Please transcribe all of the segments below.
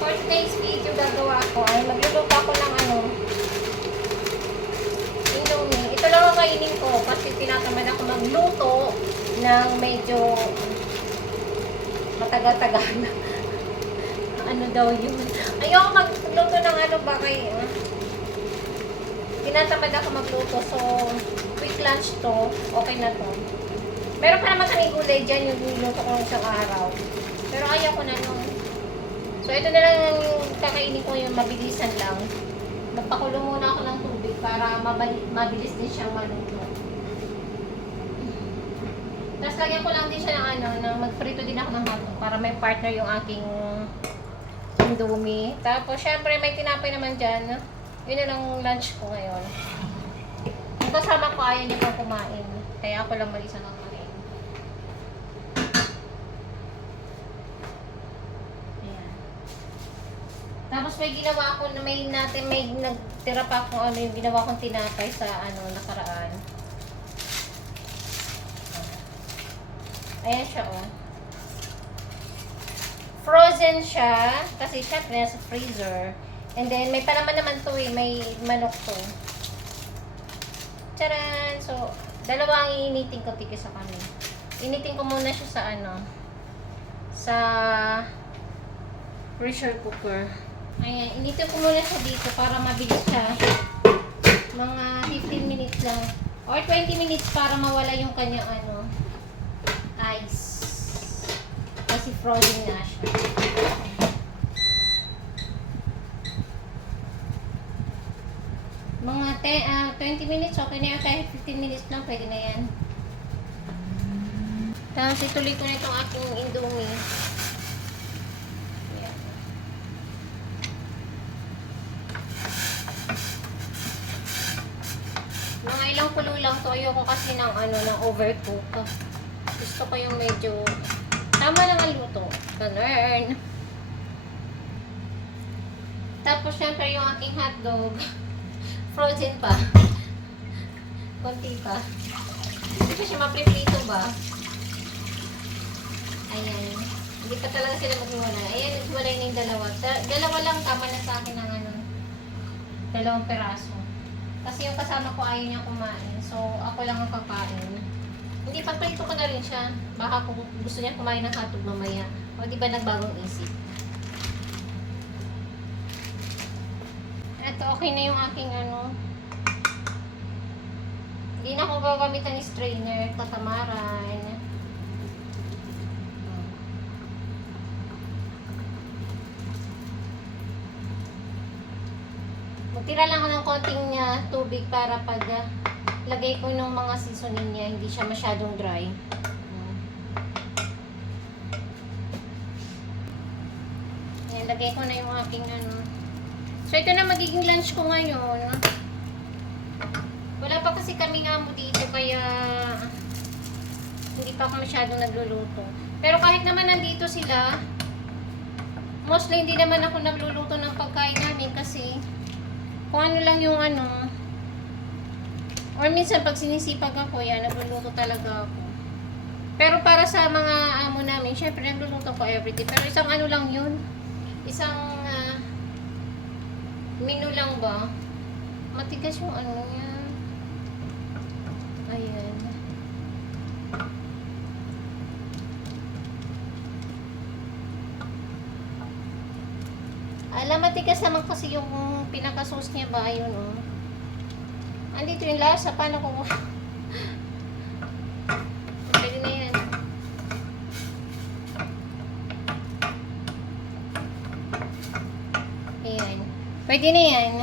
For today's video, gagawa ko ay magluluto ako ng Indomie. Ito lang ang kainin ko kasi tinatamad ako magluto ng medyo matagal-tagal na. Ano daw yun? Ayoko magluto ng tinatamad ako magluto. So, quick lunch to. Okay na to. Meron pa naman kaming gulay dyan yung niluto ko ng isang araw. Pero ayaw ko na nung. So, ito na lang yung kakainin ko yung mabilisan lang. Magpakulo muna ako ng tubig para mabilis din siyang maluto. Tapos lagyan ko lang din siya ng magprito din ako ng hotdog para may partner yung aking Indomie. Tapos, syempre, may tinapay naman dyan. Yun na lang lunch ko ngayon. Yung kasama ko ayaw niyo pang kumain. Kaya ako lang mag-isa ng kumain. Ayan. Tapos may ginawa ko na may nagtira pa akong yung ginawa kong tinapay sa nakaraan. Ayan siya, oh. Frozen siya kasi syempre nasa freezer. And then may palaman naman to may manok to. Charan! So, dalawa ang iinitin ko tigil sa kami. Initin ko muna siya sa pressure cooker. Ayan, initin ko muna siya dito para mabilis siya. Mga 15 minutes lang. Or 20 minutes para mawala yung kanyang ice. Kasi frozen na siya. Mga 20 minutes, okay na yan. Kahit 15 minutes lang, pwede na yan. Tapos ituloy ko na itong aking Indomie. Ayan. Mga ilang kulo lang to. Ayoko kasi ng overcook. Gusto ko yung medyo tama lang ang luto. Ganun. Tapos syempre yung aking hotdog. Frozen pa. Konti pa. Hindi pa siya mapriprito ba? Ayan. Hindi pa talaga sila maghiwalay. Ayan, naghiwalay na yung dalawa. Dalawa lang tama na sa akin ng dalawang peraso. Kasi yung kasama ko ayaw niya kumain. So, ako lang ang kakain. Hindi, pagprito ko na rin siya. Baka kung gusto niya kumain ng hotdog mamaya. O, di ba nagbagong isip? Ito, okay na yung aking Hindi na ako gagamitan ng strainer. Tatamaran. Magtira lang ako ng konting tubig para pag lagay ko ng mga seasoning niya, hindi siya masyadong dry. Ayan, lagay ko na yung aking So, ito na magiging lunch ko ngayon. Wala pa kasi kami amo dito, kaya hindi pa ako masyadong nagluluto. Pero kahit naman nandito sila, mostly hindi naman ako nagluluto ng pagkain namin kasi kung ano lang yung or minsan pag sinisipag ako, yan, nagluluto talaga ako. Pero para sa mga amo namin, syempre nagluluto ko everyday. Pero isang lang yun. Isang menu lang ba? Matigas yung niya. Ayan. Matigas naman kasi yung pinaka-sauce niya ba? Ayun, oh. Andito yung lasa. Paano ko? Pwede na yan. Ayan. Pwede na yan.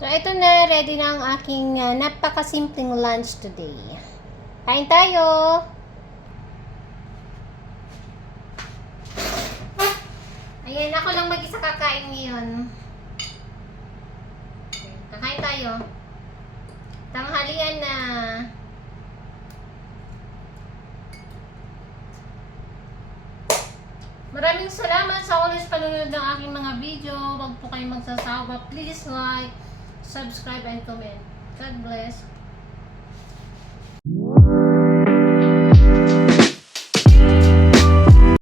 So, ito na. Ready na ang aking napakasimpleng lunch today. Kain tayo! Ayan, ako lang mag-isa kakain ngayon. Kakain tayo. Tanghalian na. Maraming salamat sa ulit panunod ng aking mga video. Huwag po kayong magsasawa. Please like, subscribe, and comment. God bless.